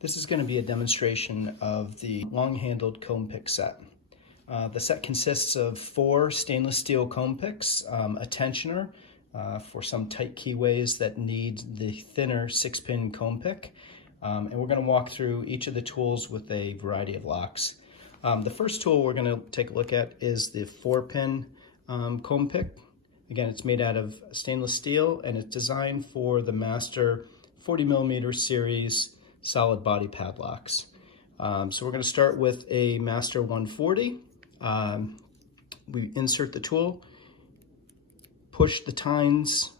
This is going to be a demonstration of the long-handled comb pick set. The set consists of 4 stainless steel comb picks, a tensioner for some tight keyways that need the thinner 6-pin comb pick, and we're going to walk through each of the tools with a variety of locks. The first tool we're going to take a look at is the 4-pin comb pick. Again, it's made out of stainless steel and it's designed for the Master 40mm series solid body padlocks. So we're going to start with a Master 140. We insert the tool, push the tines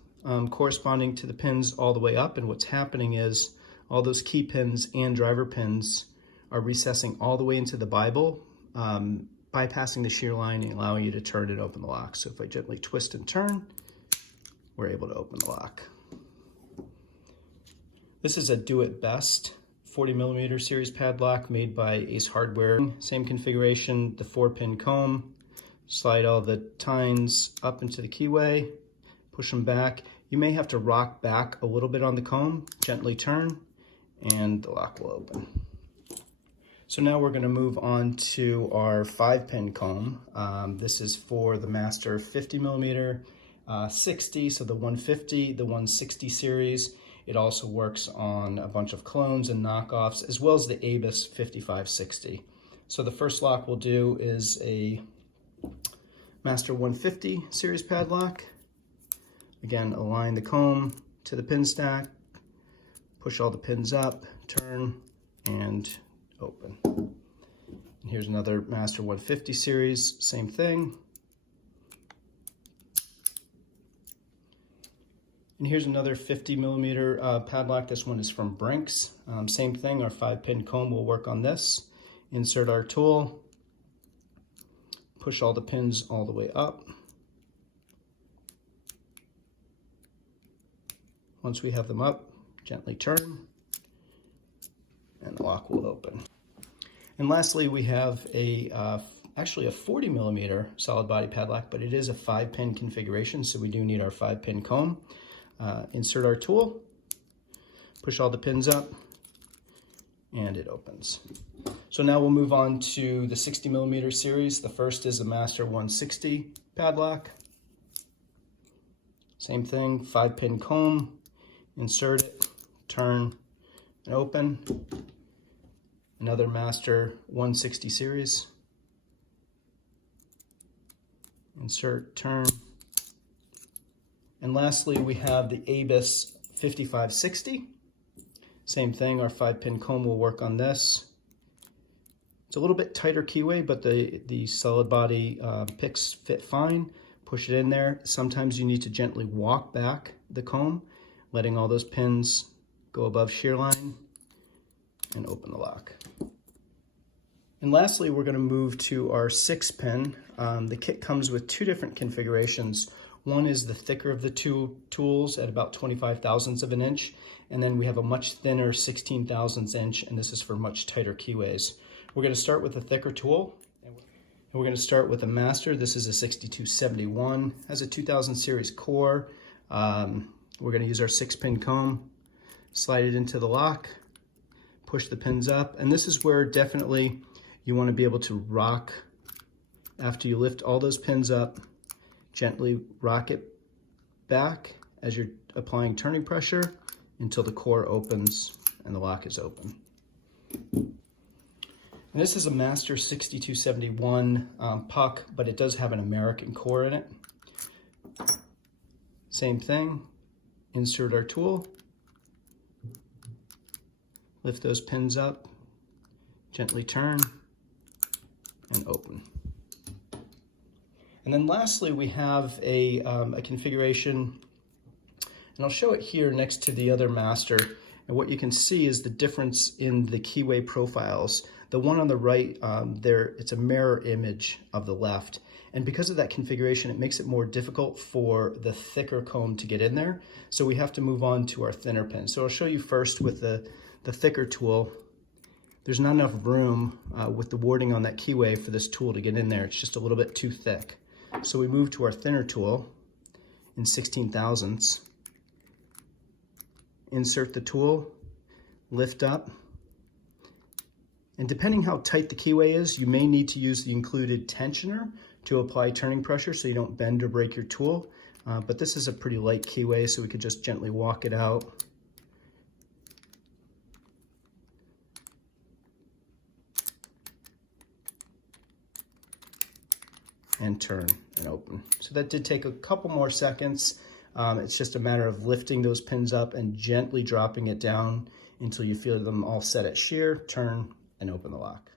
corresponding to the pins all the way up, and what's happening is all those key pins and driver pins are recessing all the way into the Bible, bypassing the shear line and allowing you to turn and open the lock. So if I gently twist and turn, we're able to open the lock. This is a Do It Best 40mm series padlock made by Ace Hardware. Same configuration, the 4-pin comb. Slide all the tines up into the keyway, push them back. You may have to rock back a little bit on the comb, gently turn, and the lock will open. So now we're going to move on to our 5-pin comb. This is for the Master 50mm, 60, so the 150, the 160 series. It also works on a bunch of clones and knockoffs, as well as the Abus 5560. So the first lock we'll do is a Master 150 series padlock. Again, align the comb to the pin stack, push all the pins up, turn, and open. And here's another Master 150 series, same thing. And here's another 50mm padlock. This one is from Brinks. Same thing, our 5-pin comb will work on this. Insert our tool, push all the pins all the way up. Once we have them up, gently turn, and the lock will open. And lastly, we have actually a 40mm solid body padlock, but it is a 5-pin configuration, so we do need our 5-pin comb. Insert our tool, push all the pins up, and it opens. So now we'll move on to the 60mm series. The first is a Master 160 padlock. Same thing, 5-pin comb, insert it, turn, and open. Another Master 160 series. Insert, turn. And lastly, we have the Abus 5560. Same thing, our 5-pin comb will work on this. It's a little bit tighter keyway, but the solid body picks fit fine. Push it in there. Sometimes you need to gently walk back the comb, letting all those pins go above shear line, and open the lock. And lastly, we're going to move to our 6-pin. The kit comes with 2 different configurations. One is the thicker of the 2 tools at about 25 thousandths of an inch, and then we have a much thinner 16 thousandths inch, and this is for much tighter keyways. We're going to start with a thicker tool, and we're going to start with a Master. This is a 6271, has a 2000 series core. We're going to use our 6-pin comb, slide it into the lock, push the pins up, and this is where definitely you want to be able to rock after you lift all those pins up. Gently rock it back as you're applying turning pressure until the core opens and the lock is open. And this is a Master 6271 puck, but it does have an American core in it. Same thing, insert our tool, lift those pins up, gently turn, and open. And then lastly, we have a configuration, and I'll show it here next to the other Master. And what you can see is the difference in the keyway profiles. The one on the right, it's a mirror image of the left. And because of that configuration, it makes it more difficult for the thicker comb to get in there. So we have to move on to our thinner pin. So I'll show you first with the thicker tool. There's not enough room with the warding on that keyway for this tool to get in there. It's just a little bit too thick. So we move to our thinner tool in 16 thousandths. Insert the tool, lift up, And depending how tight the keyway is, you may need to use the included tensioner to apply turning pressure so you don't bend or break your tool. But this is a pretty light keyway, so we could just gently walk it out. And turn and open. So that did take a couple more seconds. It's just a matter of lifting those pins up and gently dropping it down until you feel them all set at shear, turn, and open the lock.